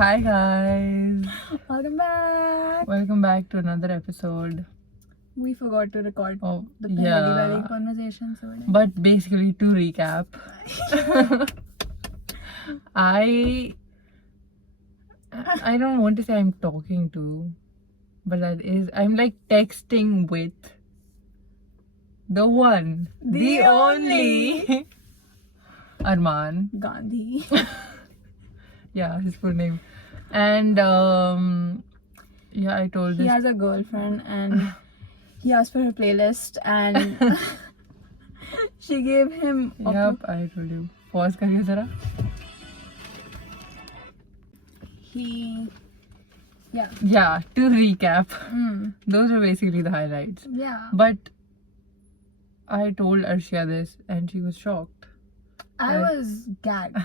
Hi guys. Welcome back. Welcome back to another episode. We forgot to record Oh, the Pehli wali yeah. conversation. So But basically, to recap, I don't want to say I'm talking to, but I'm like texting with the one, the only Arman. Gandhi. Yeah, his full name. And yeah, I told He this. has a girlfriend and he asked for her playlist and she gave him. Yep, I told you. Pause करिए जरा. Yeah, to recap, those are basically the highlights. Yeah. But I told Arshia this and she was shocked. I was gagged.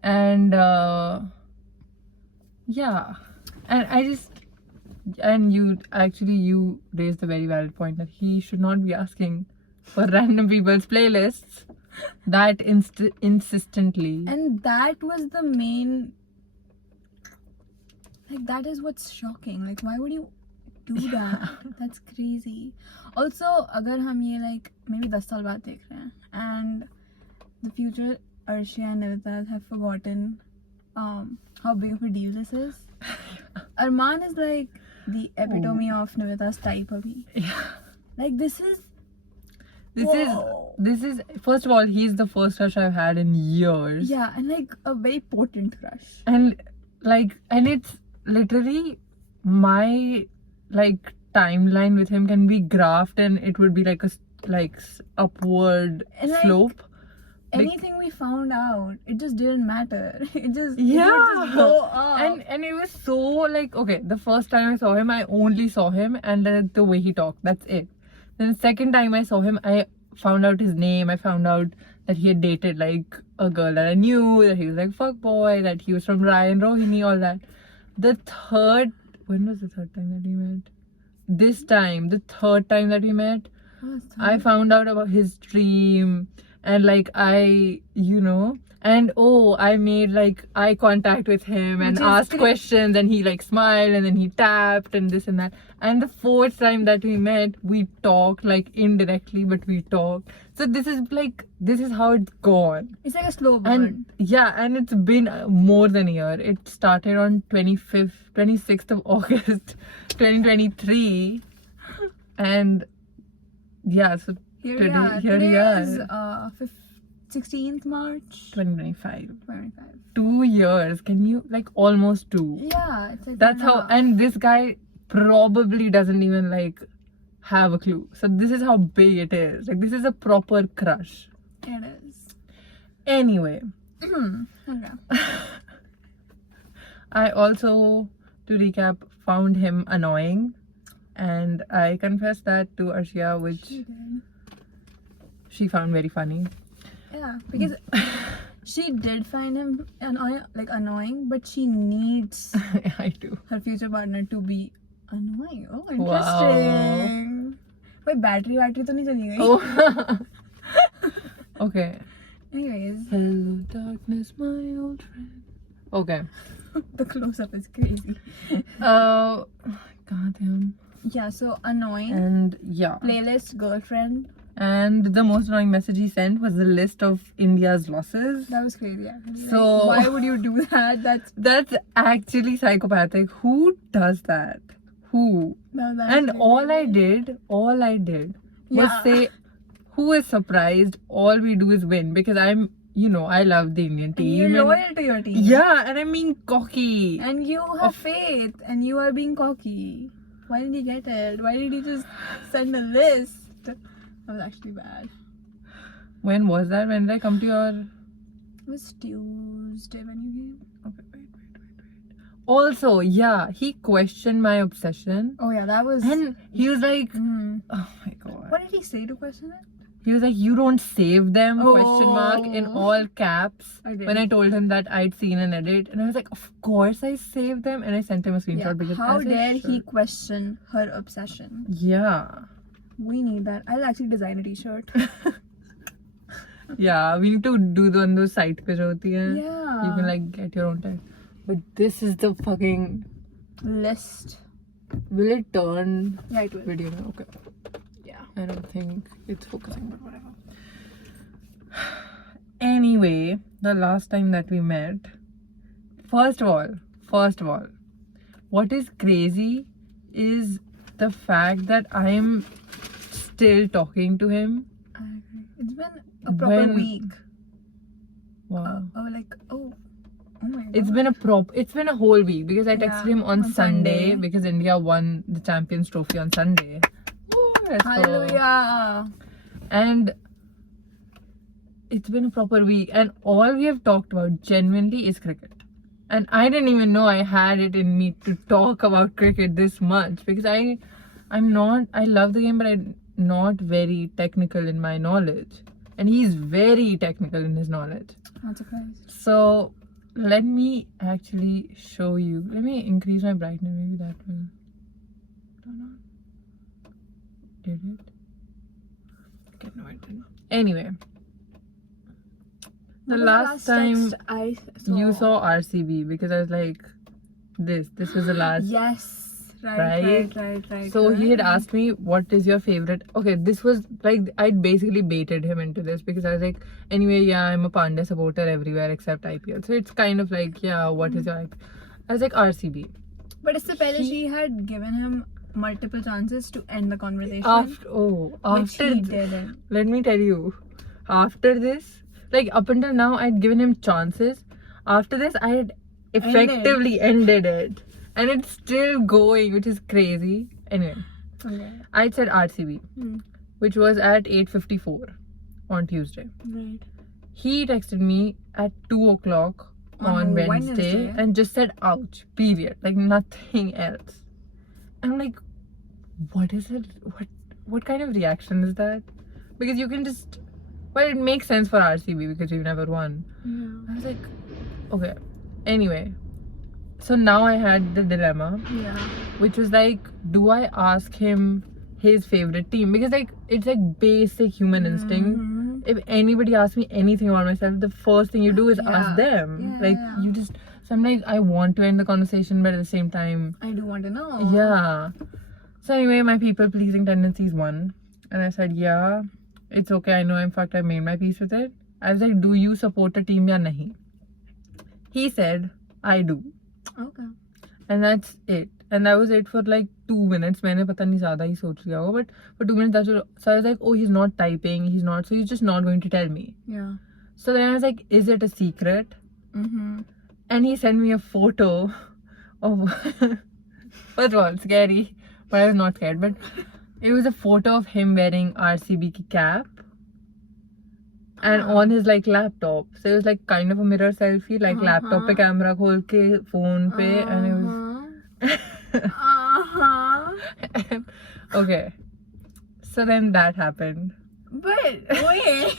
And yeah, and you raised a very valid point that he should not be asking for random people's playlists that insistently. And that was the main. Like, that is what's shocking. Like, why would you do that? That's crazy. Also, अगर हम ये like maybe 10 साल बाद देख रहे हैं and the future Arshia and Nivita have forgotten how big of a deal this is. Arman is like the epitome of Nivita's type abhi. Yeah. Like this is first of all, he's the first crush I've had in years. yeah, and like a very potent crush. And it's literally my like timeline with him can be graphed and it would be like upward And, like, slope. Anything we found out, it just didn't matter. It would just Yeah. go up. And it was so like, okay, the first time I saw him, I only saw him and then the way he talked, that's it. Then the second time I saw him, I found out his name. I found out that he had dated like a girl that I knew, that he was like fuckboy, that he was from Ryan Rohini, all that. When was the third time that we met? This time, the third time that we met, I found out about his dream and like I made like eye contact with him and asked questions and he like smiled and then he tapped and this and that. And the fourth time that we met, we talked like indirectly, but we talked. So this is how it's gone. It's like a slow burn. And yeah, and it's been more than a year. It started on 26th of August 2023 and yeah, so Here today we we are. are. 16th March 2025. 25. 2 years. Can you like almost 2? Yeah, it's like That's how. And this guy probably doesn't even like have a clue. So this is how big it is. Like this is a proper crush. It is. Anyway, Okay. I also, to recap, found him annoying, and I confessed that to Arshia, which she found very funny. Yeah, because she did find him annoying, but she needs I do. her future partner to be annoying. Oh, interesting. Wow. Wait, battery तो नहीं चली गई? Oh. Okay. Anyways, Hello, darkness, my old friend. Okay. the close-up is crazy. Goddamn. Yeah, so annoying. And yeah. Playlist girlfriend. And the most annoying message he sent was a list of India's losses. That was crazy. Yeah. So why would you do that? That's actually psychopathic. Who does that? Who? And all I did was say, who is surprised? All we do is win, because I love the Indian team. You're loyal to your team. Yeah, and I'm being cocky. And you have faith, and you are being cocky. Why did he get it? Why did he just send a list? That was actually bad. When was that? When did I come to your... It was Tuesday when you came. Okay, wait. Also, yeah, he questioned my obsession. Oh yeah, that was... And he was like, oh my god. What did he say to question it? He was like, you don't save them, question mark, in all caps. I did. When I told him that I'd seen an edit. And I was like, of course I saved them. And I sent him a screenshot. Yeah. Because How as I dare he should. question her obsession? Yeah. We need that. I'll actually design a t-shirt. Yeah, we need to do those site pe jo hoti hai. Yeah. You can like get your own type. But this is the fucking. List. Will it turn Yeah, it will. video now? Okay. Yeah. I don't think it's focusing, but whatever. Anyway, the last time that we met, first of all, what is crazy is the fact that I'm still talking to him. I agree. It's been a proper When- week. Wow. Oh my god. It's been a whole week because I texted Yeah, him on on Sunday Sunday. because India won the Champions Trophy on Sunday. Woo, let's go. Hallelujah. And it's been a proper week, and all we have talked about genuinely is cricket. And I didn't even know I had it in me to talk about cricket this much because I love the game, but I'm not very technical in my knowledge. And he's very technical in his knowledge. Not surprised. So let me actually show you. Let me increase my brightness. Maybe that will turn on. Did it? Okay, no, it didn't. Anyway, the What was last time text I saw? you saw RCB because I was like, this was the last. Yes. Right? Right. So he had asked me, what is your favorite? Okay, this was like, I basically baited him into this because I was like, anyway, yeah, I'm a Pandya supporter everywhere except IPL. So it's kind of like, yeah, what is your IPL? I was like, RCB. But इससे पहले she had given him multiple chances to end the conversation. After he didn't. let me tell you, after this, like up until now, I'd given him chances. After this, I had effectively ended it. And it's still going, which is crazy. Anyway, Okay. I said RCB, which was at 8:54 on Tuesday. Right. He texted me at 2 o'clock on Wednesday and just said, ouch, period. Like nothing else. I'm like, what is it? What kind of reaction is that? Because you can just, well, it makes sense for RCB because we've never won. Yeah. I was like, okay. Anyway, so now I had the dilemma, Yeah. which was like, do I ask him his favorite team? Because like it's like basic human instinct. Mhm. If anybody asks me anything about myself, the first thing you do is Yeah. ask them. Yeah, Like yeah. you just, so I'm like, I want to end the conversation, but at the same time, I do want to know. yeah. So anyway, my people pleasing tendencies won, and I said, yeah, it's okay. I know I'm fucked. I made my peace with it. I was like, do you support a team ya nahi? He said, I do. Okay. And that's it. And that was it for like 2 minutes. मैंने पता नहीं ज़्यादा ही सोच लिया होगा, but for 2 minutes that's what, so I was like, oh, he's not typing, so he's just not going to tell me. Yeah. So then I was like, is it a secret? Mm-hmm. And he sent me a photo of first of all, scary, but I was not scared, but it was a photo of him wearing RCB ki cap and on his like laptop. So it was like kind of a mirror selfie, like laptop pe camera khol ke, phone pe, and it was okay. So then that happened. But wait.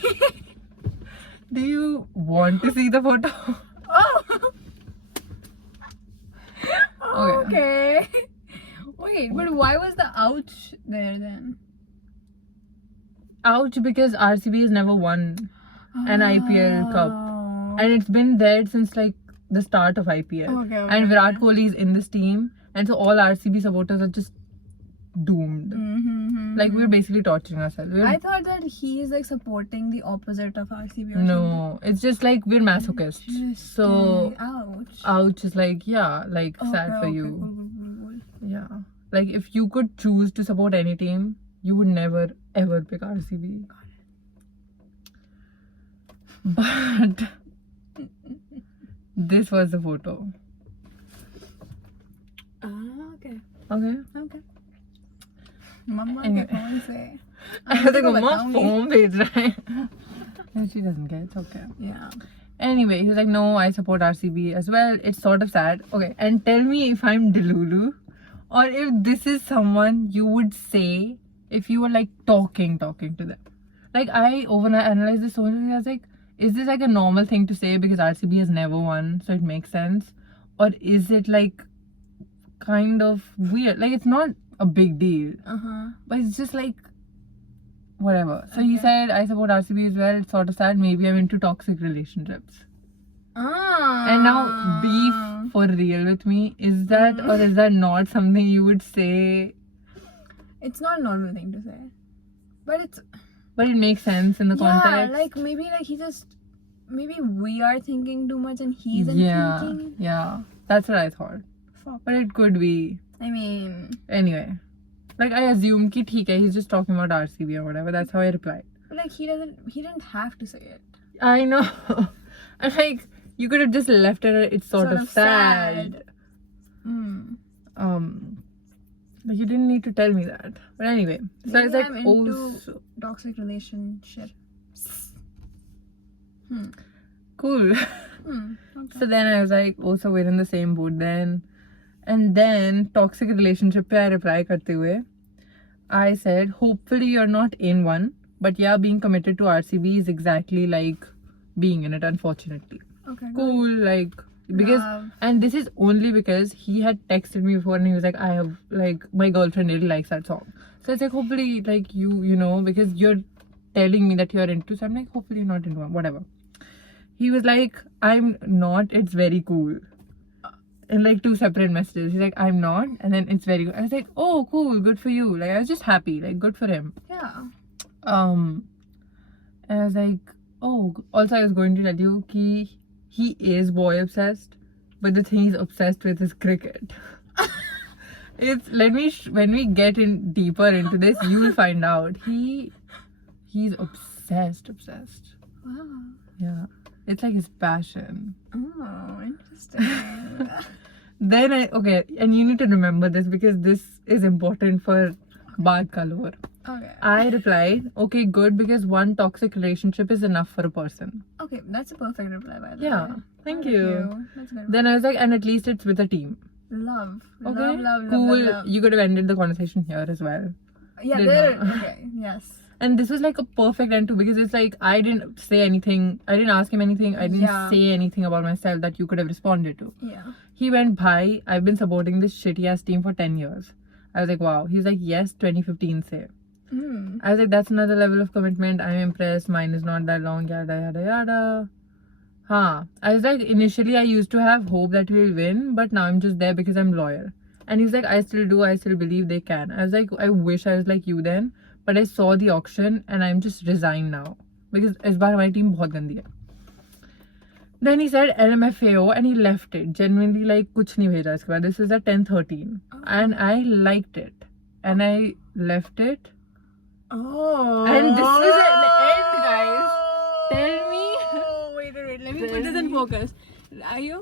Do you want to see the photo? Oh. Okay. Okay. Wait, but why was the ouch there then? Ouch, because RCB has never won an IPL cup. Oh. And it's been there since like the start of IPL. Okay, And okay. Virat Kohli is in this team. And so all RCB supporters are just doomed. Mm-hmm. Like we're basically torturing ourselves. I thought that he's like supporting the opposite of RCB or No, it's just like we're masochists. something. So Ouch. ouch is like, yeah, like sad for Okay, you. cool. Yeah. Like if you could choose to support any team, you would never ever pick RCB. But this was the photo. Okay. Okay. Okay. Mama Anyway. के phone से I was like, को Mama, बताऊंगी." phone भेज रहा है. And she doesn't care. It's okay. Yeah. Anyway, he was like, no, I support RCB as well. It's sort of sad. Okay, and tell me if I'm Delulu or if this is someone you would say if you were like talking to them. Like I overanalyzed this so much. I was like, is this like a normal thing to say because RCB has never won, so it makes sense? Or is it like kind of weird? Like it's not a big deal, but it's just like whatever. So he said, I support RCB as well. It's sort of sad. Maybe I'm into toxic relationships. And now beef for real with me. Is that or is that not something you would say? It's not a normal thing to say, but it's But it makes sense in the context. like maybe like he just maybe we are thinking too much and he isn't yeah, thinking. yeah. That's what I thought. Fuck. But it could be. I mean, Anyway. Like I assumed ki theek hai, he's just talking about RCB or whatever. That's how I replied. but like he didn't have to say it. I know. I'm like, you could have just left it at it's sort of sad. Like you didn't need to tell me that. But anyway. So I was like, I'm oh, into toxic relationship. cool. Okay. So then I was like, oh, so we're in the same boat then. And then toxic relationship pe I reply karte hue, I said, hopefully you're not in one, but yeah, being committed to RCB is exactly like being in it, unfortunately. Okay. Cool, like because Love. and this is only because he had texted me before and he was like, I have like my girlfriend really likes that song. So it's like hopefully like you know, because you're telling me that you're into, so I'm like, hopefully you're not into one, whatever. He was like, I'm not, it's very cool. In like 2 separate messages. He's like, I'm not, and then it's very good. I was like, oh cool, good for you. Like I was just happy, like good for him. Yeah. And I was like, oh, also I was going to tell you ki he is boy obsessed, but the thing he's obsessed with is cricket. It's when we get in deeper into this, you will find out he's obsessed. Wow. Yeah, it's like his passion. Oh, interesting. Then and you need to remember this because this is important for Baat Ka Lore. Okay. I replied, okay, good, because one toxic relationship is enough for a person. Okay, that's a perfect reply by the Yeah, way. thank you. That's good. Then I was like, and at least it's with a team. Love. Okay, Love. cool. You could have ended the conversation here as well. Yeah, Did there. not. Okay, yes. And this was like a perfect end too, because it's like I didn't say anything, I didn't ask him anything, I didn't Yeah. say anything about myself that you could have responded to. Yeah. He went, bhai, I've been supporting this shitty ass team for 10 years. I was like, wow. He was like, yes, 2015 se. I was like, that's another level of commitment. I'm impressed. Mine is not that long. Yada yada yada. I was like, initially I used to have hope that we'll win, but now I'm just there because I'm loyal. And he's like, I still do. I still believe they can. I was like, I wish I was like you then, but I saw the auction and I'm just resigned now because इस बार हमारी team बहुत गंदी है. Then he said LMFAO and he left it. Genuinely like कुछ नहीं भेजा इसके बाद. This is at 10:13 and I liked it and I left it. Oh. And this was an end, guys. Tell me. Oh, wait. Let me put this in focus. Layo.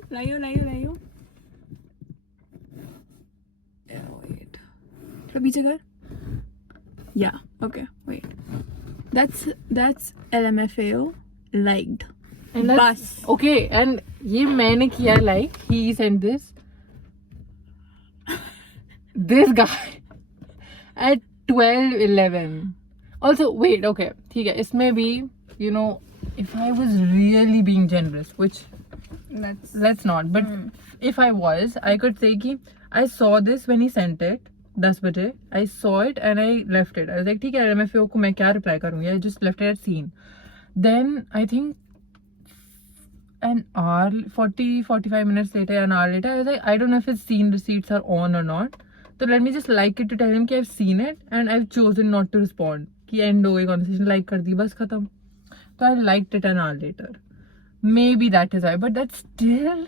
Yeah, wait. थोड़ा पीछे कर. Yeah. Okay. Wait. That's LMFAO liked. And that's, okay, and ये मैंने किया like he sent this guy at 12:11. Also wait, okay, ठीक है, इसमें भी, you know, if I was really being generous, which let's not, but if I was, I could say कि I saw this when he sent it 10 बजे. I saw it and I left it. I was like, ठीक है, LMFAO को मैं क्या reply करूँगी? I just left it at scene. Then I think an hour, 45 minutes later, an hour later, I was like, I don't know if his scene receipts are on or not. So let me just like it to tell him कि I've seen it and I've chosen not to respond. कि end हो गई conversation, like कर दी, बस खत्म. So I liked it an hour later. Maybe that is why, but that's still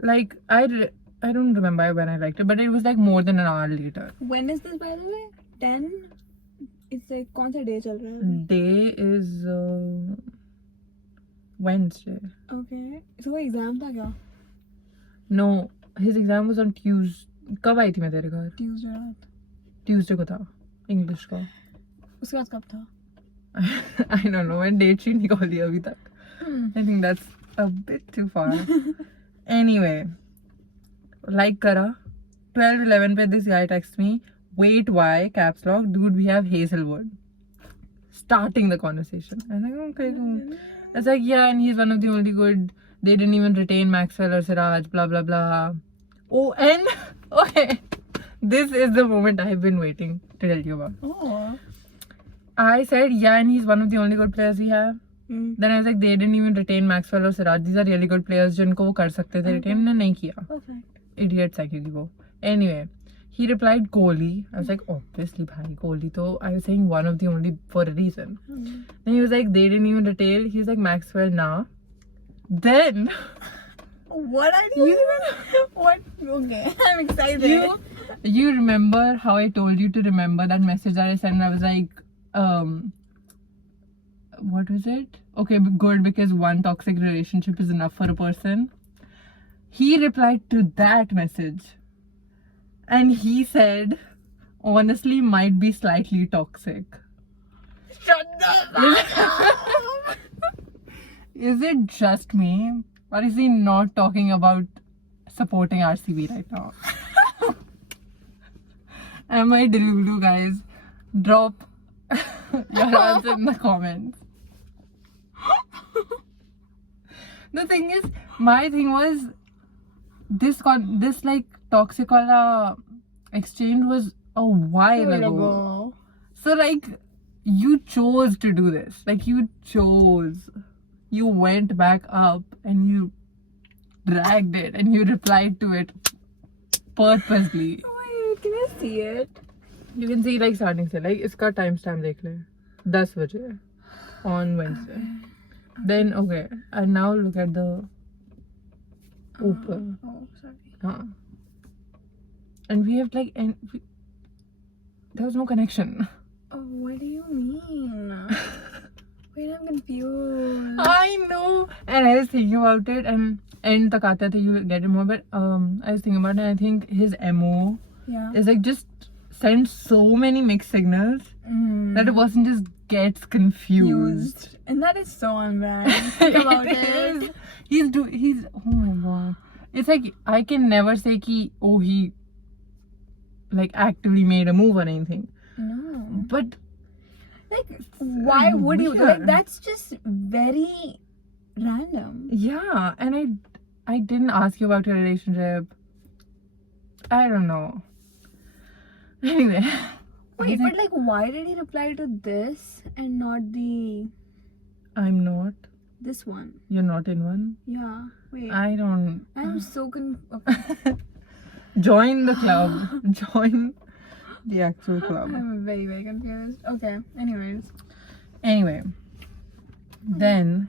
like I don't remember when I liked it, but it was like more than an hour later. When is this, by the way? 10? It's like कौन सा day चल रहा है? Day is Wednesday. Okay. So वो exam था क्या? No, his exam was on Tuesday. कब आई थी मैं तेरे घर? Tuesday रात. Tuesday को था, English का. उसके बाद कब था? I don't know, when date sheet निकाल दिया अभी तक. I think that's a bit too far. Anyway, like करा. 12:11 पे this guy texts me, wait, why? Caps lock, dude, we have Hazelwood. Starting the conversation. I'm like, okay, cool. It's like, yeah, and he's one of the only good. They didn't even retain Maxwell or Siraj, blah blah blah. Oh, and okay, this is the moment I've been waiting to tell you about. Oh. I said, yeah, and he's one of the only good players we have. Then I was like, they didn't even retain Maxwell or Siraj. These are really good players जिनको वो कर सकते थे retain, ने नहीं किया. Perfect. Idiots है क्योंकि वो. Anyway, he replied Kohli. I was like, obviously भाई Kohli. तो I was saying one of the only for a reason. Then he was like, they didn't even retain. He was like, Maxwell nah. Then What are you even? What? Okay, I'm excited. you remember how I told you to remember that message that I sent? And I was like, what was it? Okay, good, because one toxic relationship is enough for a person. He replied to that message and he said, honestly, might be slightly toxic. Shut the fuck up. Is it just me, or is he not talking about supporting RCB right now? Am I delulu, guys? Drop your answer in the comments. The thing is, my thing was this like toxic wala exchange was a while ago. So like you chose to do this. Like you chose. You went back up and you dragged it and you replied to it purposely. Wait, can I see it? You can see like starting से like इसका timestamp देख ले 10 बजे on Wednesday. Then okay, and now look at the ऊपर. Oh, sorry. हाँ. And we have like there was no connection. Oh, what do you mean? Wait, I'm confused. I know. And I was thinking about it, and end तक आता था you get it more, but I was thinking about it, and I think his MO Yeah. is like just sends so many mixed signals that a person just gets confused. And that is so unbrand. Think about It it. is. He's oh my god. It's like I can never say ki he like actively made a move or anything. No. But Like, why would you? Like, weird. that's just very random. yeah, and I didn't ask you about your relationship. I don't know. Anyway. Wait, but like, why did he reply to this and not I'm not. this one? You're not in one. Yeah. Wait. I don't. I'm so okay. Join the club. Join the actual club. I'm very, very confused. Okay. Anyways. Anyway, then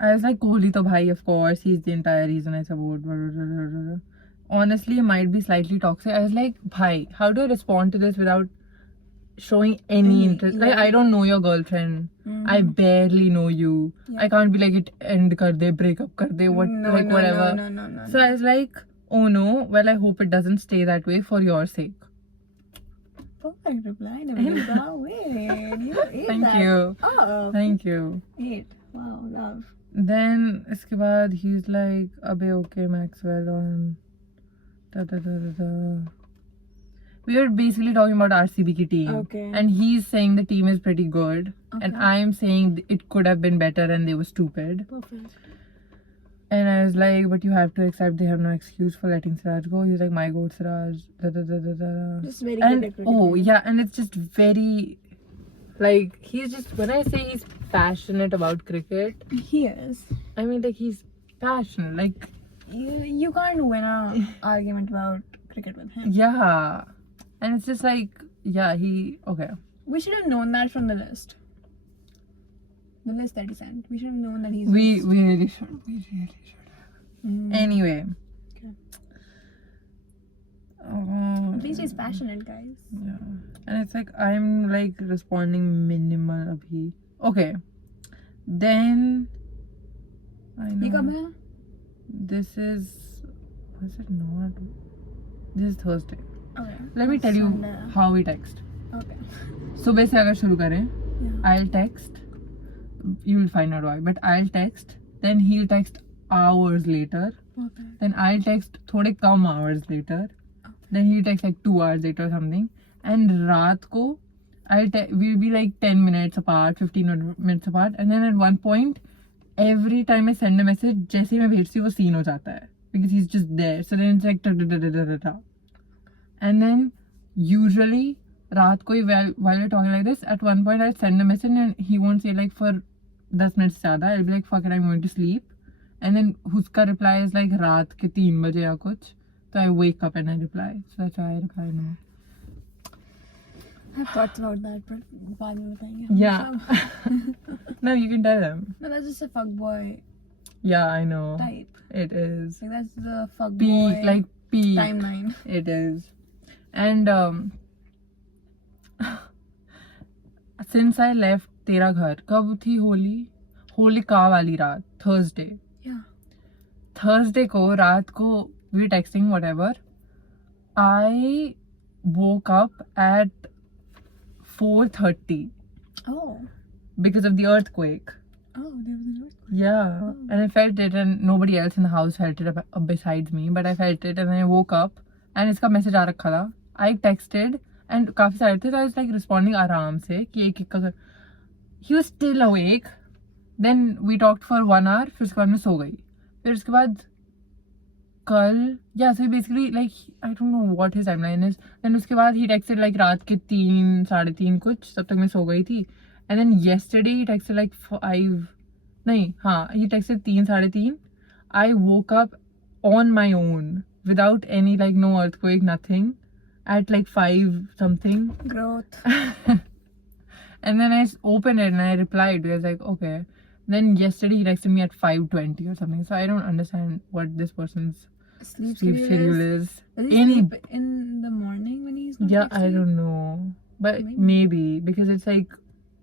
I was like, Kohli to bhai, of course, he's the entire reason I support. Blah, blah, blah, blah, blah. Honestly, it might be slightly toxic. I was like, bhai, how do I respond to this without showing any interest? Like, I don't know your girlfriend. I barely know you. I can't be like, it end kar de, break up kar de, what, No, like no, whatever. No. So I was like, oh no, well, I hope it doesn't stay that way for your sake. Perfect reply. Nivedita. Wait, you ate Thank that. you. Oh, Thank you. Eight. Wow, love. Then इसके बाद he's like अबे okay Maxwell on da. We were basically talking about RCB की team. Okay. And he's saying the team is pretty good. And Okay. I'm saying it could have been better and they were stupid. Perfect. And I was like, but you have to accept they have no excuse for letting Siraj go. He's like, my goat Siraj. Da. Just very And cricket. yeah, and it's just very like he's just when I say he's passionate about cricket, He is. I mean like he's passionate. Like You can't win a argument about cricket with him. yeah. And it's just like yeah, okay. We should have known that from the list. The list that he sent. We should have known that he's. We really should. We really should have. Mm. Anyway. Okay. Oh, At least he's passionate, guys. yeah. And it's like I'm like responding minimal abhi. Okay. Then I Ye kab know hai? this is was it not? This is Thursday. Okay. Let me tell you Sunday. how we text. Okay. सुबह से अगर शुरू करें, Yeah. I'll text. You will find out why. But I'll text. Then he'll text hours later. Okay. Then I'll text थोड़े कम hours later. Then he'll text like 2 hours later or something. And रात को we'll be like 10 minutes apart, 15 minutes apart. And then at one point, every time I send a message, जैसे ही मैं भेजती हूँ वो scene हो जाता है. Because he's just there. So then it's like da. And then usually रात को ही while we're talking like this, at one point I'll send a message and he won't say like for 10 minutes ज़्यादा. I'll be like, fuck it, I'm going to sleep. And then उसका reply is like रात के 3 बजे या कुछ. So I wake up and I reply. So that's why I reply no. I have thoughts about that, but बाद में बताएंगे. Yeah. No, you can tell them. No, that's just a fuckboy Yeah, I know. type. It is. Like that's the fuckboy Peak, like peak. timeline. It is. And since I left तेरा घर, कब थी होली? होलिका वाली रात, Thursday. Yeah. Thursday को रात को we were texting whatever. I woke up at 4:30 Oh. because of the earthquake. Oh, there was an earthquake. Yeah, and I felt it, and nobody else in the house felt it besides me. But I felt it, and I woke up, and इसका message आ रखा था. I texted, and काफी सारे थे, so I was like responding आराम से कि एक एक का. He was still awake. Then we talked for 1 hour. फिर उसके बाद मैं सो गई. फिर उसके बाद कल, yeah, so basically like I don't know what his timeline is. Then उसके बाद he texted like रात के 3, 3:30 कुछ, तब तक मैं सो गई थी. And then yesterday he texted like 5, नहीं, हाँ, he texted 3, 3:30. I woke up on my own without any like no earthquake, nothing, at like 5 something. Growth. And then I opened it and I replied because like okay. Then yesterday he texted me at 5:20 or something. So I don't understand what this person's Sleep sleep schedule is. Does he Any, sleep in the morning when he's not yeah, I asleep? don't know, but maybe because it's like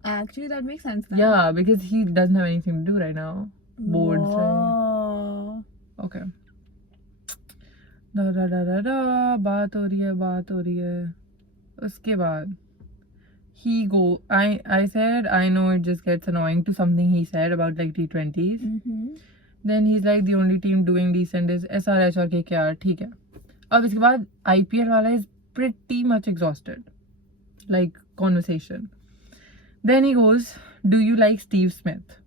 Actually, that makes sense. Then. yeah, because he doesn't have anything to do right now. Bored. So. Whoa. Okay. Da बात हो रही है. उसके बाद he go. I said I know it just gets annoying to something he said about like T20s. Mm-hmm. Then he's like the only team doing decent is SRH और KKR. ठीक है. अब इसके बाद IPL वाला is pretty much exhausted. Like conversation. Then he goes, do you like Steve Smith?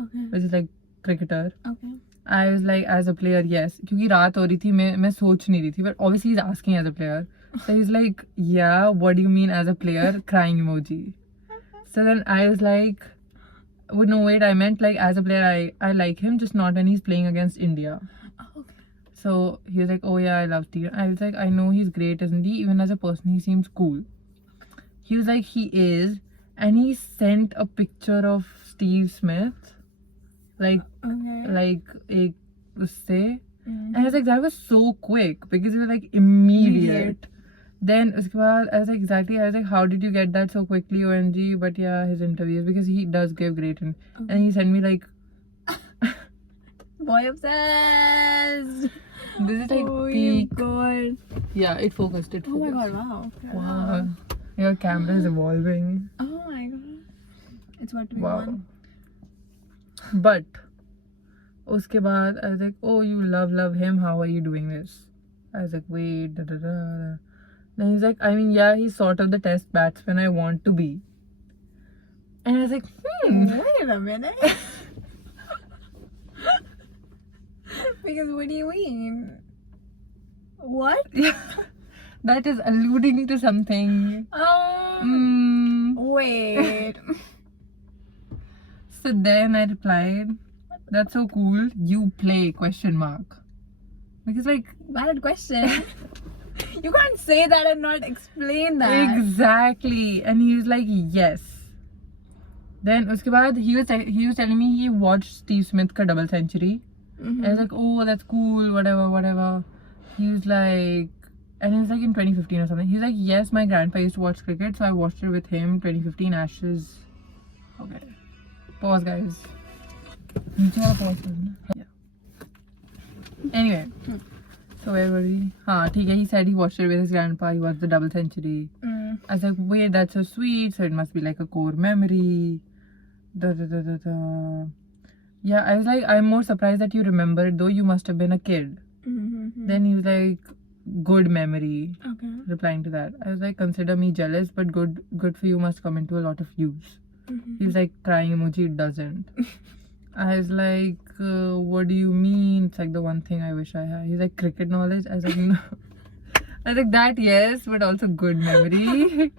Okay. Which is like cricketer. Okay. I was like, as a player, yes. क्योंकि रात हो रही थी, मैं सोच नहीं रही थी. But obviously he's asking as a player. So he's like, yeah, what do you mean as a player? Crying emoji. So then I was like, well, no, wait, I meant like as a player, I like him, just not when he's playing against India. Okay. So he was like, oh yeah, I love Steve. I was like, I know he's great, isn't he? Even as a person, he seems cool. He was like, he is. And he sent a picture of Steve Smith. Like, Okay. like, एक उससे. Mm-hmm. And I was like, that was so quick because it was like immediate. Then उसके बाद I was like, exactly. I was like, how did you get that so quickly, OMG? But yeah, his interviews because he does give great. And he sent me like, Boy obsessed. this is like Oh peak. my god. Yeah, it focused. Oh my god. Wow. Wow. Your camera is evolving. Oh my god. It's what we Wow. want. But उसके बाद I was like, oh, you love him. How are you doing this? I was like, wait, da da da. Then he's like, I mean, yeah, he's sort of the test batsman I want to be. And I was like, Wait a minute. Because what do you mean? What? that is alluding to something. Wait. So then I replied, that's so cool. You play ? Because like Valid question. You can't say that and not explain that. exactly. And he was like, yes. Then उसके बाद he was telling me he watched Steve Smith का double century. Mm-hmm. I was like, oh, that's cool, whatever. He was like, and it was like in 2015 or something. He was like, yes, my grandpa used to watch cricket, so I watched it with him. 2015 Ashes. Okay. Pause, guys. नीचे वाला pause करना. Yeah. Anyway. So where were we? हाँ, ठीक है. He said he watched it with his grandpa. He watched the double century. I was like, wait, that's so sweet. So it must be like a core memory. Da. Yeah, I was like, I'm more surprised that you remember it, though you must have been a kid. Mm-hmm. Then he was like, good memory. Okay. Replying to that. I was like, consider me jealous, but good for you must come into a lot of use. Mm-hmm. He was like, crying emoji, it doesn't. I was like, what do you mean? It's like the one thing I wish I had. He's like, cricket knowledge? I was like, no. I was like, that yes, but also good memory.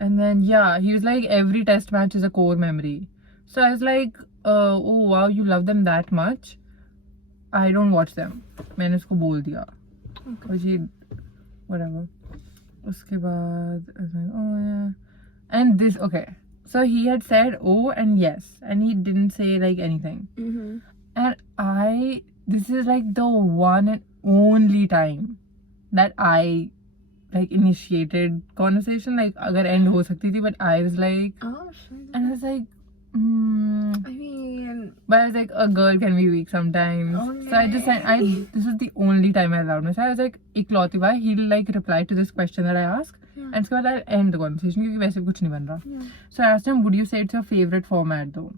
I And then yeah, he was like, every test match is a core memory. So I was like, oh wow, you love them that much? I don't watch them. मैंने उसको बोल दिया. Okay. She, whatever. उसके बाद I was like, oh yeah. And this, okay. So he had said oh and yes, and he didn't say like anything. Mm-hmm. And this is like the one and only time that I like initiated conversation. Like agar end ho sakti thi, but I was like, Oh shit. and I was like, I mean, but I was like, a girl can be weak sometimes. So I just said, this is the only time I allowed myself. I was like, इकलौती बार he'll like reply to this question that I ask, yeah. and उसके बाद I'll end the conversation क्योंकि वैसे भी कुछ नहीं बन रहा. Yeah. So I asked him, would you say it's your favorite format though?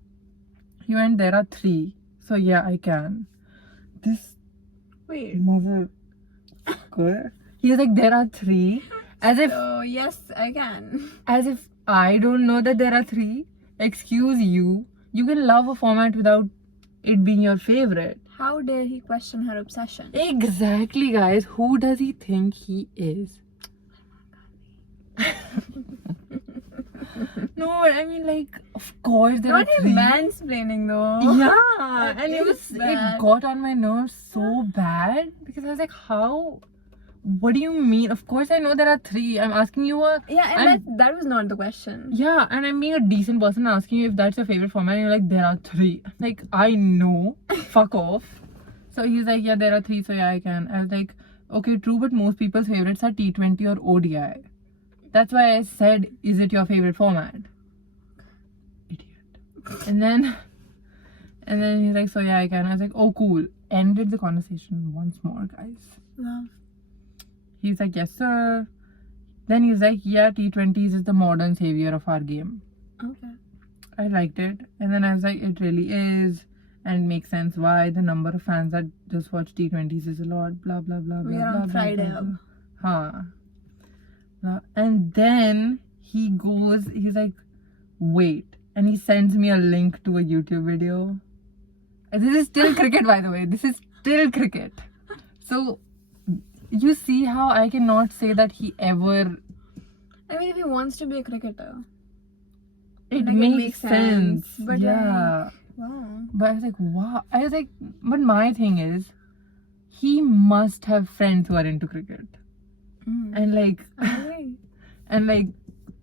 He went, there are 3. So yeah, I can. This Wait. mother. He was like, there are 3. As if So yes, I can. As if I don't know that there are 3. Excuse you. You can love a format without it being your favorite. How dare he question her obsession? Exactly, guys. Who does he think he is? No, I mean, like, of course there Not are him 3. mansplaining though. Yeah, and It's it bad. got on my nerves so bad because I was like, how? What do you mean? Of course I know there are 3. I'm asking you a Yeah, and that was not the question. yeah, and I'm being a decent person asking you if that's your favorite format, and you're like, there are 3. Like, I know. Fuck off. So he's like, yeah, there are 3, so yeah, I can. I was like, okay, true, but most people's favorites are T20 or ODI. That's why I said, is it your favorite format? Idiot. And then he's like, so yeah, I can. I was like, oh, cool. Ended the conversation once more, guys. Love. He's like, yes, sir. Then he's like, yeah, T20s is the modern savior of our game. Okay. I liked it. And then I was like, it really is. And makes sense why the number of fans that just watch T20s is a lot. Blah, blah, blah, blah. We are blah, on blah, Friday. blah, blah. Huh. And then he goes, he's like, wait. And he sends me a link to a YouTube video. And this is still cricket, by the way. This is still cricket. So, you see how I cannot say that he ever... I mean, if he wants to be a cricketer. It Like, makes sense. But yeah. Wow. But I was like, wow. I was like, but my thing is, he must have friends who are into cricket. And like, and like,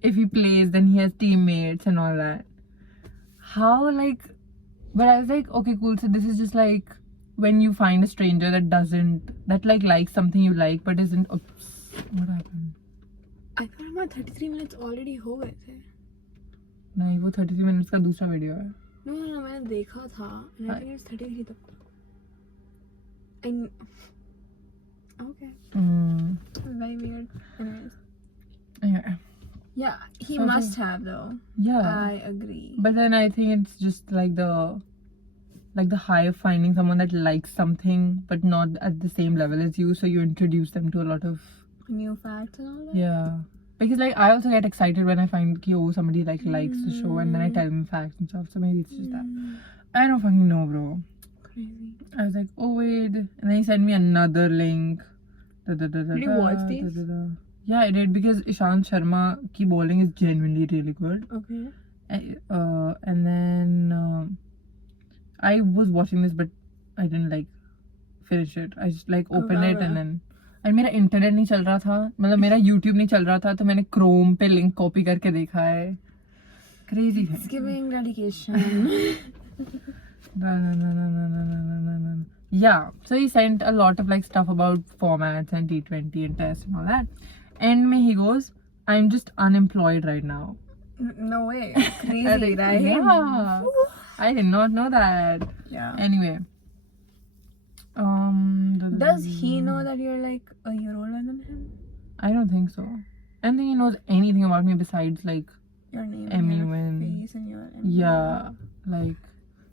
if he plays, then he has teammates and all that. How, like, but I was like, okay, cool. So this is just like when you find a stranger that like likes something you like, but isn't, oops, what happened? I thought हमारे 33 minutes already हो गए थे. नहीं, वो 33 minutes का दूसरा video है. No, मैंने देखा था. And I think it's 33 तक. Okay. Very weird. Anyways. Yeah. Yeah, he So- must have though. Yeah. I agree. But then I think it's just like the high of finding someone that likes something but not at the same level as you, so you introduce them to a lot of New facts and all that. yeah. Because like I also get excited when I find ki, oh, somebody like likes the show, and then I tell them facts and stuff. So maybe it's just that. I don't fucking know, bro. Crazy. I was like, oh wait, and then he sent me another link. Did you watch these? Yeah, I did, because Ishant Sharma ki bowling is genuinely really good. Okay. And then I was watching this, but I didn't like finish it. I just like opened it and then. And मेरा internet नहीं चल रहा था, मतलब मेरा YouTube नहीं चल रहा था, तो मैंने Chrome पे लिंक कॉपी करके देखा है. Crazy thing. It's giving dedication. No. Yeah, so he sent a lot of like stuff about formats and T20 and tests and all that. And he goes, I'm just unemployed right now. No way. Crazy, right? Yeah. I did not know that. Yeah. Anyway. Does he know that you're like a year older than him? I don't think so. I don't think he knows anything about me besides like Your name, Emmy your when- face, and your yeah, like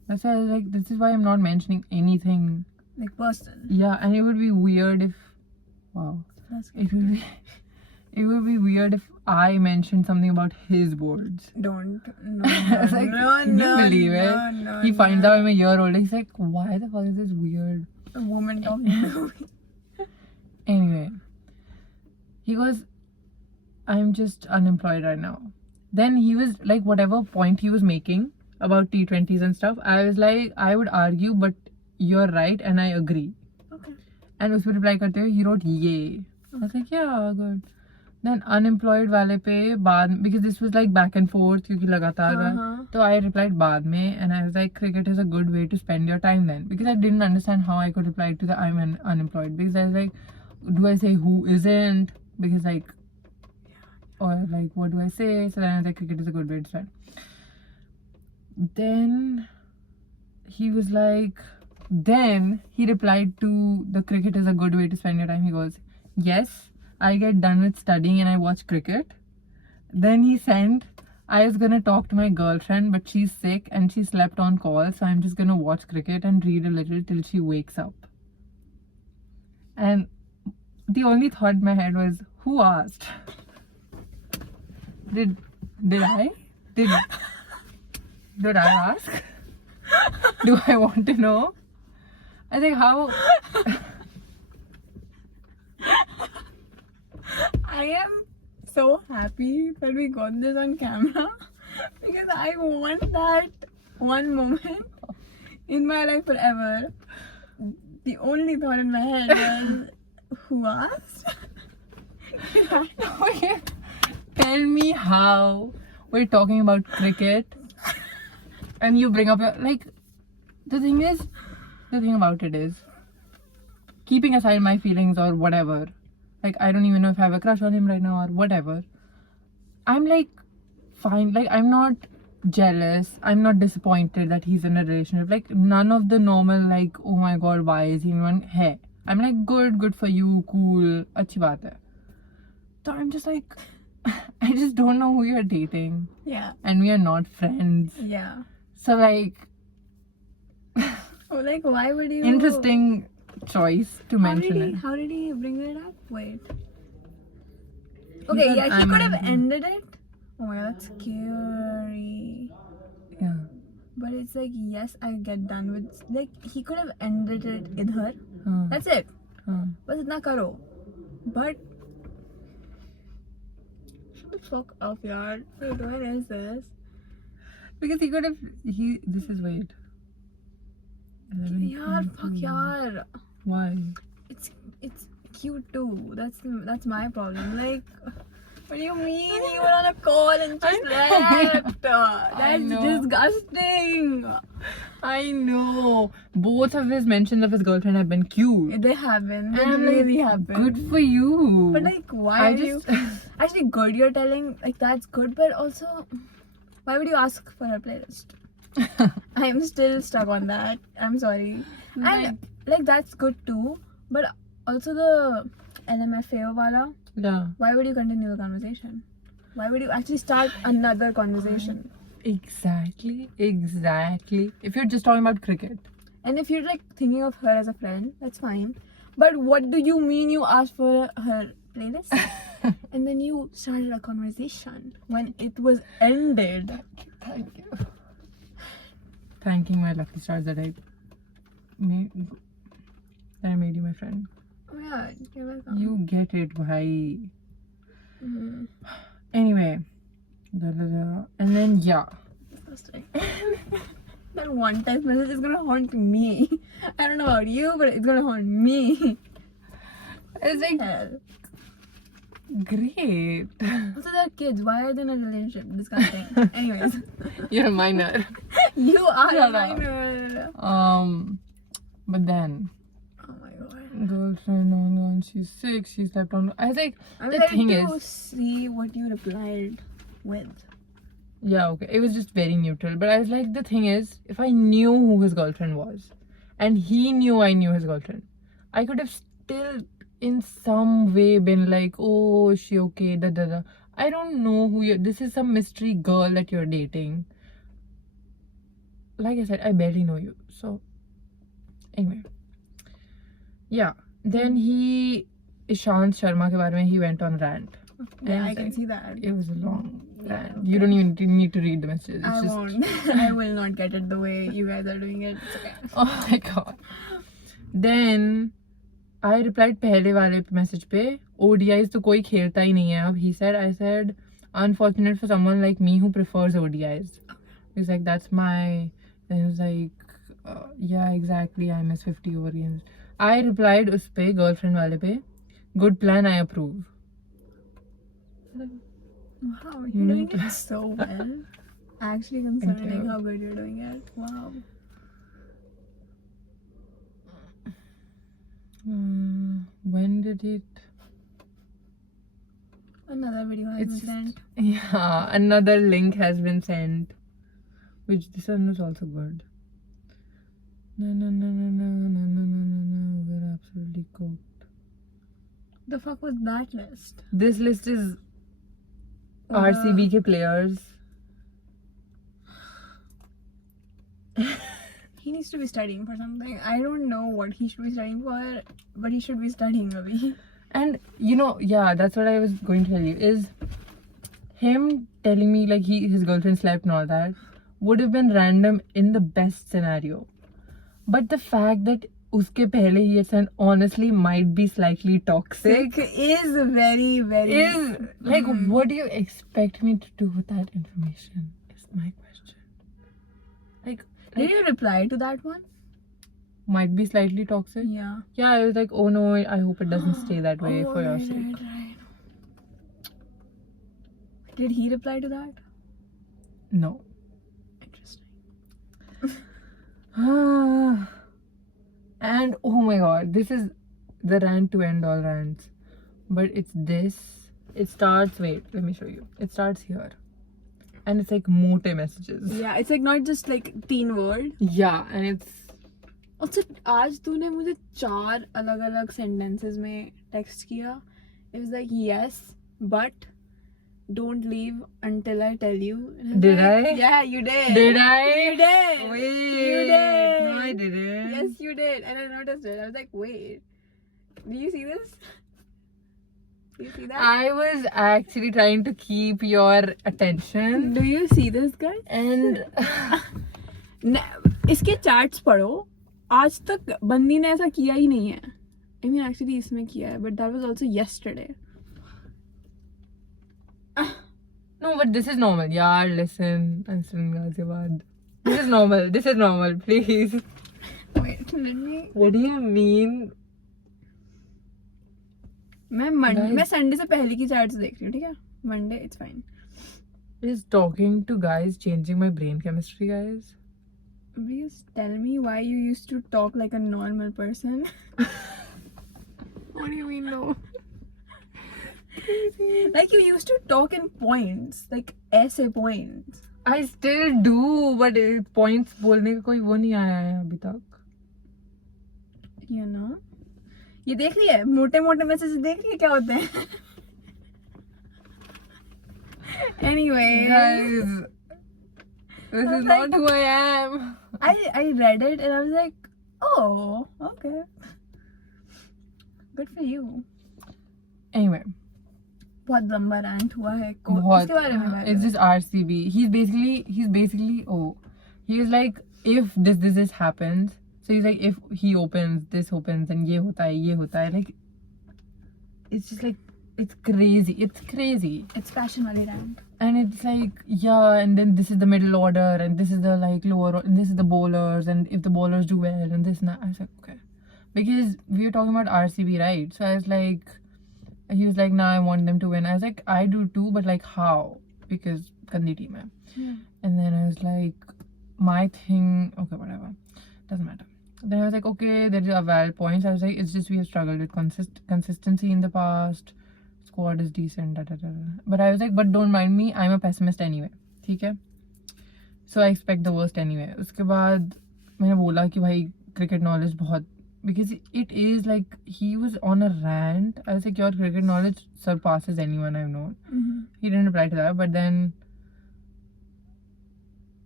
that's why I was like, this is why I'm not mentioning anything. like person. Yeah, and it would be weird if That's it would be weird if I mentioned something about his boards. Don't. No. I was like, no. can you believe it? No. He finds out I'm a year old. He's like, why the fuck is this weird? A woman talking to me. Anyway, he goes, I'm just unemployed right now. then he was like, whatever point he was making about T20s and stuff, I was like, I would argue, but you're right and I agree. Okay. And उसपे reply करते हुए he wrote ये. I was like, yeah, good. Then unemployed वाले पे बाद, because this was like back and forth क्योंकि लगातार Uh-huh. तो I replied बाद में, and I was like, cricket is a good way to spend your time then, because I didn't understand how I could reply to the I'm unemployed, because I was like, do I say who isn't, because like, or like what do I say? So then I was like, cricket is a good way to spend. Then he was like, then he replied to the cricket is a good way to spend your time. He goes, yes, I get done with studying and I watch cricket. Then he sent, I was gonna talk to my girlfriend, but she's sick and she slept on call, so I'm just gonna watch cricket and read a little till she wakes up. And the only thought in my head was, who asked? Did I? Did I ask? Do I want to know? I think how I am so happy that we got this on camera because I want that one moment in my life forever. The only thought in my head was, who asked? tell me how we're talking about cricket and you bring up your, like, the thing about it is, keeping aside my feelings or whatever, like I don't even know if I have a crush on him right now or whatever, I'm like fine, like I'm not jealous, I'm not disappointed that he's in a relationship, like none of the normal like, oh my god, why is he in one? Hey, I'm like, good for you, cool, achhi baat hai. So I'm just like, I just don't know who you're dating, Yeah. and we are not friends, Yeah. so like Oh, like, why would you? interesting choice to mention it. How did he bring it up? Wait. He Okay, said, yeah, he "I'm could have unhappy." ended it. Oh my god, that's scary. Yeah. But it's like, yes, I get done with. Like, he could have ended it idhar. Huh, That's it. huh. Bas itna karo. But shut the fuck up, yaar. Wait, what is this? Because he could have. This is wait. 11, Yaar, fuck 22. yaar. Why? It's cute too. That's my problem. Like, what do you mean? You were on a call and just left. That's know. disgusting. I know. Both of his mentions of his girlfriend have been cute. They happen. They And I'm like, really happen. Good for you. But like, why I are you? Actually, good. You're telling like that's good, but also, why would you ask for her playlist? I'm still stuck on that. I'm sorry. And like that's good too, but also the LMFAO wala. Yeah. Why would you continue the conversation? Why would you actually start another conversation? Exactly. If you're just talking about cricket. And if you're like thinking of her as a friend, that's fine. But what do you mean you asked for her playlist and then you started a conversation when it was ended? Thank you. Thanking my lucky stars that I made you my friend. Oh yeah, you're welcome. You get it, bhai. Mm, Anyway. And then yeah. disgusting. That one text message is gonna haunt me. I don't know about you, but it's gonna haunt me. It's like Hell. great. Also, they're kids. Why are they in a relationship? Disgusting. Anyways, You're a minor. you are Shut a up. minor. But then Oh my god. girlfriend on, she's sick, she slept on. I was like, I'm the ready thing to is, see what you replied with. yeah, okay, it was just very neutral. But I was like, the thing is, if I knew who his girlfriend was, and he knew I knew his girlfriend, I could have still in some way been like, oh, is she okay? Da da da. I don't know who you're. This is some mystery girl that you're dating. Like I said, I barely know you. So, anyway. Yeah. Then Ishant Sharma ke baare mein, he went on rant. Yeah, And I can see that. It was a long rant. okay. You don't even need to read the messages. It's I just, won't. I will not get it the way you guys are doing it. It's okay. oh my god. Then I replied पहले वाले message पे ODIs तो कोई खेलता ही नहीं है अब. He said, I said, unfortunate for someone like me who prefers ODIs. He's like, that's my. Then he was like, yeah, exactly. I miss 50 over games. I replied उस पे girlfriend वाले पे, good plan, I approve. Wow, you're doing it so well. Actually considering how good you're doing it. Wow. When did it? Another video has been sent. Yeah, another link has been sent. Which this one was also good. No, we're absolutely cooked. The fuck was that list? This list is RCB ke players. He needs to be studying for something. I don't know what he should be studying for, but he should be studying, Abhi. And you know, yeah, that's what I was going to tell you, is him telling me like his girlfriend slept and all that would have been random in the best scenario. But the fact that uske pehle he had said honestly might be slightly toxic is very, very... is like, what do you expect me to do with that information is my question. Like, did you reply to that one? Might be slightly toxic. Yeah. Yeah, I was like, oh no, I hope it doesn't stay that way for your sake. Right. Did he reply to that? No. Interesting. And oh my god, this is the rant to end all rants. But it's this. It starts, wait, let me show you. It starts here. And it's like mote messages. Yeah, it's like not just like 3 words. Yeah, and it's... Also, आज तूने मुझे 4 अलग-अलग sentences में text किया. It was like, yes, but don't leave until I tell you. Did I? Yeah, you did. Did I? You did. Wait. You did. No, I didn't. Yes, you did. And I noticed it. I was like, wait. Do you see this? Do you see that? I was actually trying to keep your attention. Do you see this, guys? And इसके chats पढ़ो. आज तक बंदी ने ऐसा किया ही नहीं है. I mean, actually इसमें किया है, but that was also yesterday. no, but this is normal. Yeah, listen. I'm still in Ghaziabad. This is normal. This is normal. Please. Wait, let me. What do you mean? मैं Sunday से पहले की chats देख रही हूँ, ठीक है? Monday, it's fine. Is talking to guys changing my brain chemistry, guys? Please tell me why you used to talk like a normal person. What do you mean no? Like you used to talk in points, like essay points. I still do, but points बोलने का कोई वो नहीं आया है अभी तक. You know? ये देख रही है मोटे-मोटे मैसेज देख रही है क्या होते हैं? Anyway, Guys, this is not who I am. I read it and I was like, oh, okay. Good for you. Anyway. बहुत लंबा rant हुआ है. बहुत. किसके बारे में बात It's just RCB. He's basically he is like, if this happens, so he's like, if he opens, this opens, and ये होता है, like, it's just like, it's crazy. It's passion वाली rant. And it's like, yeah, and then this is the middle order, and this is the like lower, and this is the bowlers, and if the bowlers do well, and this and that. I was like, okay. Because we were talking about RCB, right? So I was like, he was like, nah, I want them to win. I was like, I do too, but like how? Because Kandi team hai. Yeah. And then I was like, my thing, okay, whatever. Doesn't matter. Then I was like, okay, there are valid points. I was like, it's just we have struggled with consistency in the past. Squad is decent, But I was like, but don't mind me, I'm a pessimist anyway. ठीक है? So I expect the worst anyway. उसके बाद मैंने बोला कि भाई cricket knowledge बहुत, because it is like, he was on a rant. I was like, your cricket knowledge surpasses anyone I've known. Mm-hmm. He didn't reply to that, but then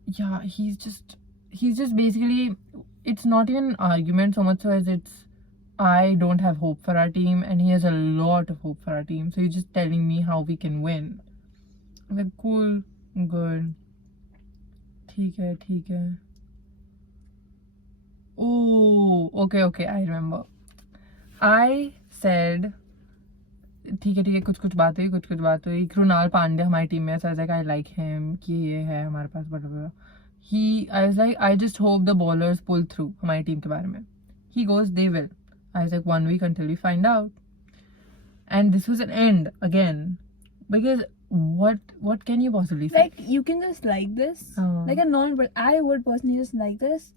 yeah, he's just basically, it's not even an argument so much so as it's, I don't have hope for our team and he has a lot of hope for our team, so he's just telling me how we can win. I'm like, cool, good, ठीक है. Oh, okay, I remember. I said ठीक है कुछ बात हुई कृणाल पांडे हमारी team में, so I was like I like him कि ये है हमारे पास whatever. I was like I just hope the bowlers pull through हमारी टीम के बारे में. He goes they will. I was like 1 week until we find out. And this was an end again because what can you possibly say? Like you can just like this, Oh. like a non. But I would personally just like this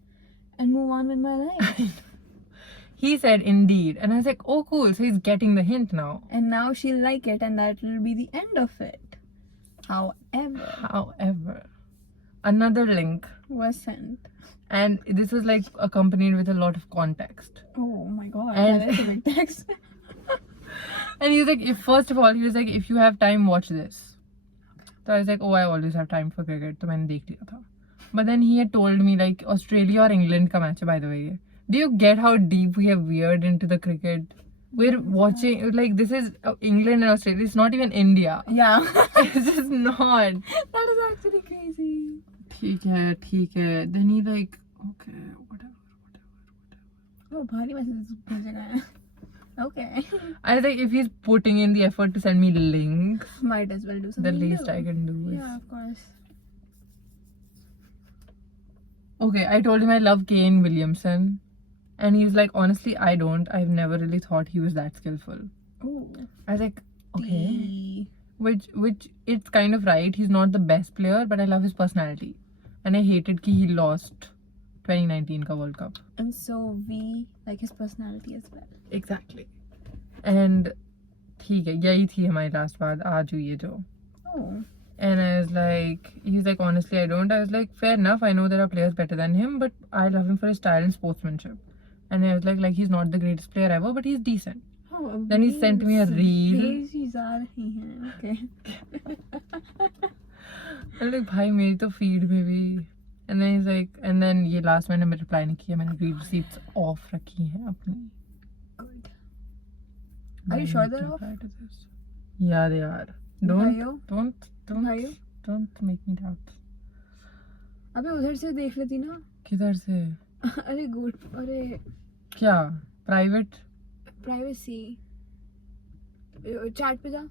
and move on with my life. He said indeed, and I was like, oh cool, so he's getting the hint now. And now she'll like it, and that will be the end of it. However, another link, Was sent. and this was like accompanied with a lot of context. Oh my god, And- that's a big text. And he was like, first of all, he was like, if you have time, watch this. So I was like, oh, I always have time for cricket. तो मैंने देख लिया था. But then he had told me like Australia or England का match है, by the way. Do you get how deep we have veered into the cricket? We're watching like this is England and Australia. It's not even India. Yeah. It's just not. That is actually crazy. ठीक है. Then he like, okay, whatever. Oh, भारी messages भेजेगा है. Okay. I was like, if he's putting in the effort to send me links, Might as well do the something least new. I can do is. Yeah, of course. Okay, I told him I love Kane Williamson, and he's like, honestly, I don't. I've never really thought he was that skillful. Oh. I was like, okay, D. which it's kind of right. He's not the best player, but I love his personality, and I hated कि he lost 2019 का World Cup. And so we like his personality as well. Exactly. And ठीक है, यही थी हमारी last बात आज हुई है जो. Oh. And I was like, he's like, honestly, I don't. I was like, fair enough. I know there are players better than him, but I love him for his style and sportsmanship. And I was like he's not the greatest player ever, but he's decent. Oh, Then he sent me a reel. भेजी जा रही हैं. Okay. I'm like, भाई मेरी तो feed में भी. And then he's like, and then ये last मैंने reply नहीं किया, मैंने read receipts off रखी हैं अपनी. Good. Are you sure they're off? Yeah, they are. भाइयों? भाइयों? Don't make me doubt. अबे उधर से देख लेती ना. किधर से? अरे गुड. अरे क्या? Private? प्राइवेसी. चैट पे जा.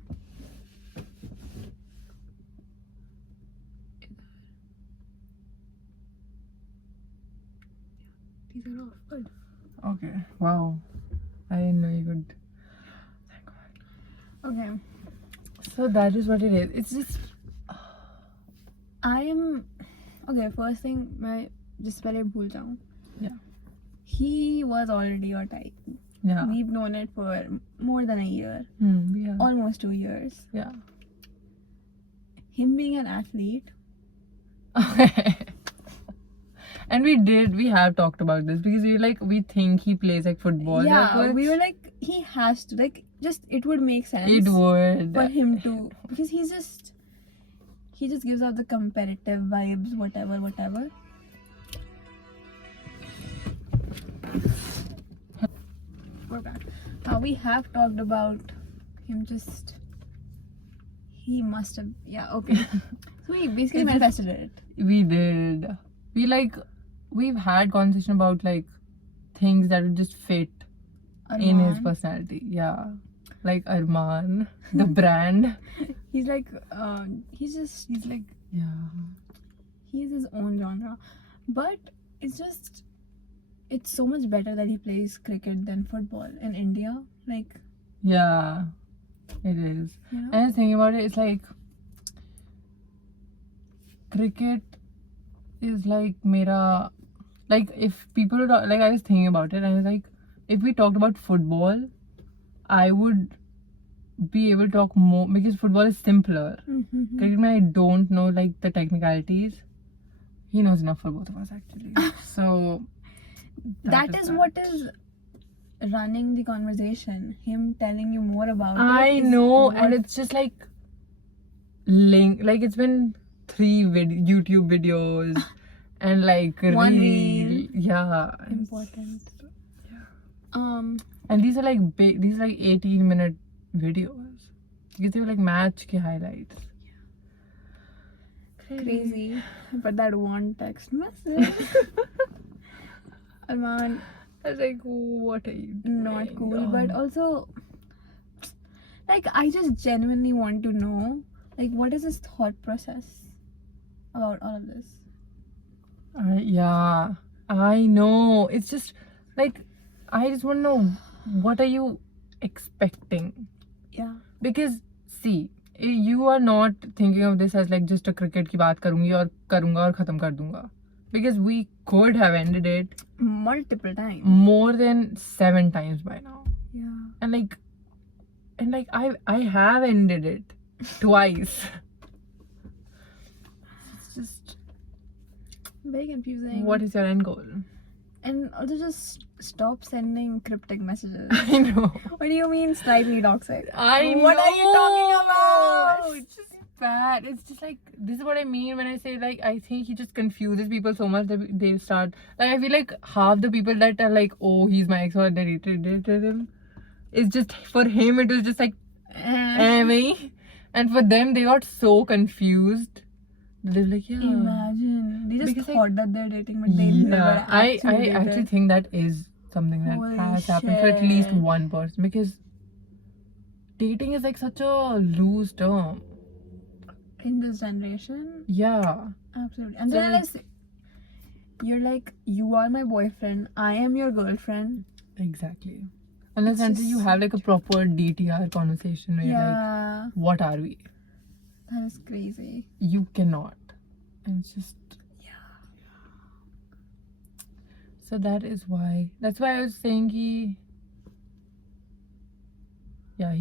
These are off. Good. Okay. Wow. I didn't know you could. Thank God. Okay. So that is what it is. It's just. I am. Okay, first thing मैं जिस पहले भूल जाऊँ. Yeah. He was already your type. Yeah. We've known it for more than a year. Yeah. Almost 2 years. Yeah. Him being an athlete. And we have talked about this because we think he plays like football. Yeah, like, we were like, he has to, like, just, it would make sense. It would. For him to, because he just gives out the competitive vibes, whatever. We're back. We have talked about him just, he must have, yeah, okay. So we basically It's just- manifested it. We did. We've had conversation about like things that would just fit in his Arman. personality. Yeah. Like Arman, the brand. He's like, he's like, Yeah. he's his own genre. But it's just, it's so much better that he plays cricket than football in India. Like, Yeah. It is. you know? And I was thinking about it, it's like cricket is like mera, like if people would, like I was thinking about it and I was like, if we talked about football, I would be able to talk more because football is simpler. Mhm. Cricket, I don't know like the technicalities. He knows enough for both of us actually. So that is what is running the conversation. Him telling you more about I it. is know, what- and it's just like it's been 3 YouTube videos and like One reel. reel. Yeah. important. And these are like big, these are like 18-minute videos because they were like match ke highlights. Crazy. But that one text message. Man, I was like, what are you doing? not cool. But also, Like, I just genuinely want to know, like, what is his thought process about all of this? Yeah, I know. It's just like I just want to know what are you expecting? Yeah. Because see, you are not thinking of this as like just a cricket की बात करूंगी और करूंगा और खत्म कर दूंगा. Because we could have ended it Multiple times. more than 7 times by now. Yeah. And like I have ended it twice. It's just Very confusing. what is your end goal? And also just stop sending cryptic messages. I know. What do you mean slightly toxic? I know. What are you talking about? It's just bad. It's just like this is what I mean when I say like I think he just confuses people so much that they start like I feel like half the people that are like, oh, he's my ex or I dated him. It's just for him it was just like me. And for them they got so confused. They're like, yeah. Imagine. They just Because, thought that they're dating, but they never I actually actually dated. think that is something that Holy has happened for at least shit. one person because dating is like such a loose term. In this generation, Yeah. absolutely. And So, then like- you're like, you are my boyfriend, I am your girlfriend. Exactly. Unless It's until just you have like a proper DTR conversation where you're like, Yeah, what are we? that is crazy. You cannot. And it's just so that's why I was saying he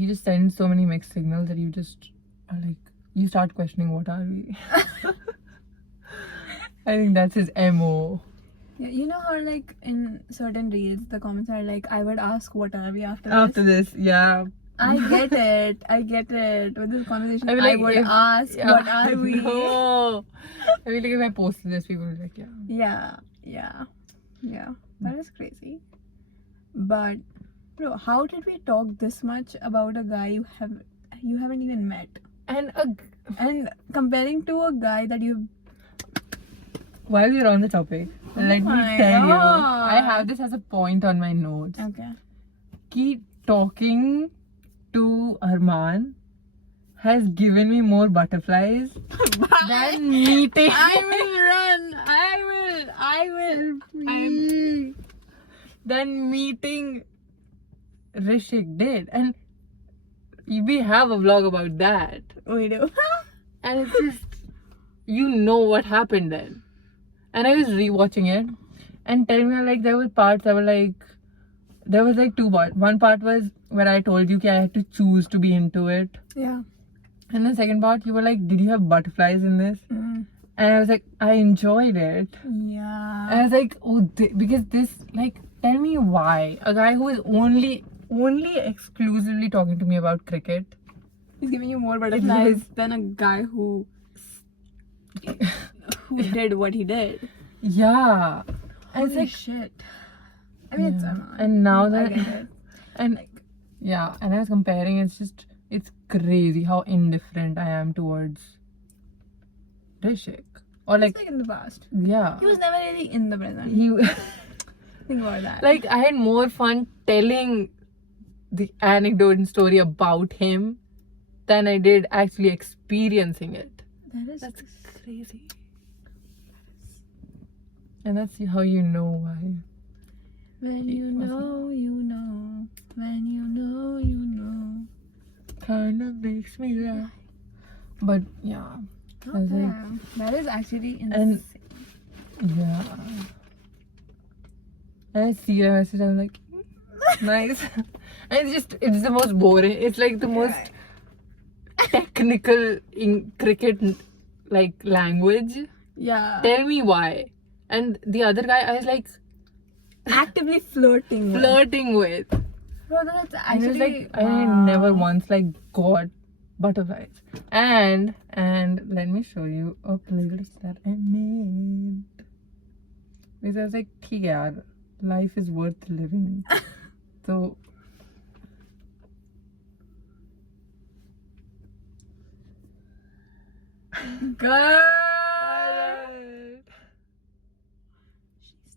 just sends so many mixed signals that you just are like you start questioning what are we. I think that's his MO. Yeah, you know how like in certain reels the comments are like, I would ask what are we after After this. this, yeah. I get it. With this conversation, I I, mean, like, would if- ask yeah, what are we. No. I mean, like if I posted this, people would be like, Yeah. That is crazy. But bro, how did we talk this much about a guy you haven't even met? And comparing to a guy that you while we're on the topic, let me my tell you, God. I have this as a point on my notes. okay. Keep talking to Arman has given me more butterflies than meeting. I will run. I will. Than meeting Rishik did, and we have a vlog about that. We do. And it's just you know what happened then. And I was rewatching it and telling me like there were parts that were like there was like 2 parts. One part was where I told you that I had to choose to be into it. Yeah. And the second part you were like, did you have butterflies in this? Mm. And I was like, I enjoyed it. Yeah. And I was like, oh, because this, like, tell me why a guy who is only exclusively talking to me about cricket. He's giving you more butterflies than a guy who did what he did. Yeah. And it's Holy like, shit. I mean, it's yeah. Arman. And now I that, get it. and yeah, and I was comparing, it's crazy how indifferent I am towards Rishik. Or It's like, like in the past. yeah. He was never really in the present. He, Think about that. like, I had more fun telling the anecdote and story about him than I did actually experiencing it. That's Crazy. And that's how you know why. when you know, you know. When you know, you know. Kind of makes me laugh. But yeah. I was like, Damn. That is actually insane. and yeah. And I see a message, I'm like, nice. And it's the most boring. It's like the most technical in cricket like language. Yeah. Tell me why. And the other guy I was like Actively flirting with. flirting with. Bro, that's And it was actually. like I never once like got butterflies. And let me show you a playlist that I made. Because I was like, ठीक है यार, life is worth living. So Girl. She's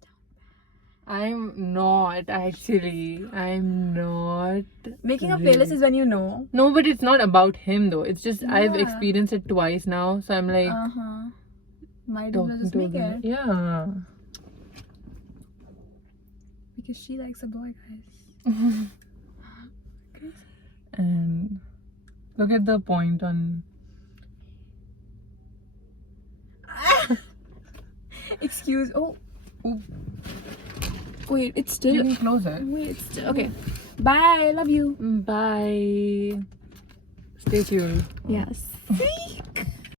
I'm not actually. I'm not. Making a really. playlist is when you know. No, but it's not about him though. It's just I've Yeah. experienced it twice now, so I'm like Might as well talking just to make him. it. Yeah. Because she likes a boy, guys. Crazy. And look at the point on. Excuse. Oh. Wait, it's still. You can close it. Wait, it's still. Okay. Bye. Love you. Bye. Stay tuned. Yes.